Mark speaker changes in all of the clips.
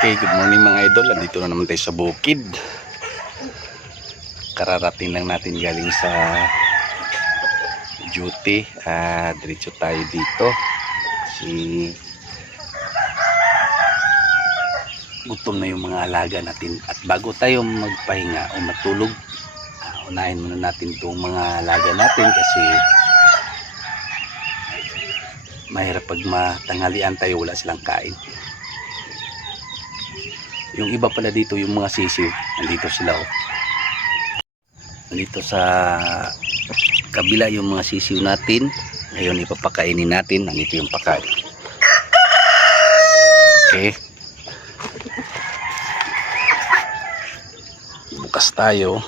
Speaker 1: Okay, good morning mga idol. Andito na naman tayo sa bukid. Kararating lang natin galing sa duty. Ah, diretso tayo dito. Si gutom na yung mga alaga natin. At bago tayo magpahinga o matulog, ah, unahin muna natin itong mga alaga natin kasi mahirap pag matanghalian tayo wala silang kain. Yung iba pala dito, yung mga sisiw, nandito sila oh. Nandito sa kabila yung mga sisiw natin. Ngayon ipapakainin natin. Nandito yung pakain. Okay. Bukas tayo.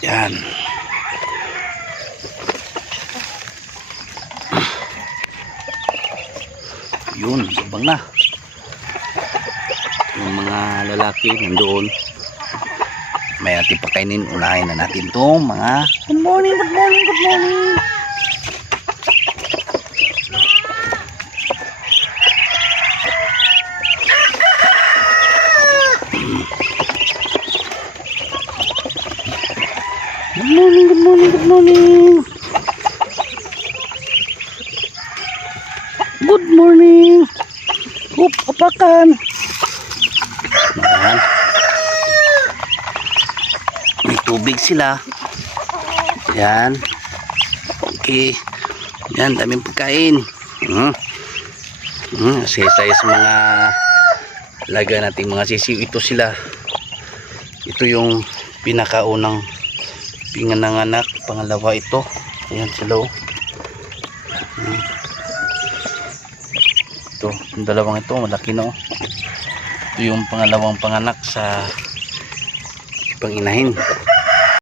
Speaker 1: Yan. Yun, sabang na. Yung mga lalaki nandoon. May ating pakainin. Unahin na natin itong mga Good morning, good morning, good morning. Good morning, good morning, good morning. Good morning. Up, apakan. Ayan. May tubig sila. Yan. Okay. Yan, daming pagkain. Hmm. Hmm, saya-saya sa mga laga nating mga sisiw. Ito sila. Ito yung pinakaunang pinanganak. Pangalawa ito. Ayan sila oh. Ito, yung dalawang ito, malaki na oh. Ito yung pangalawang panganak sa panginahin.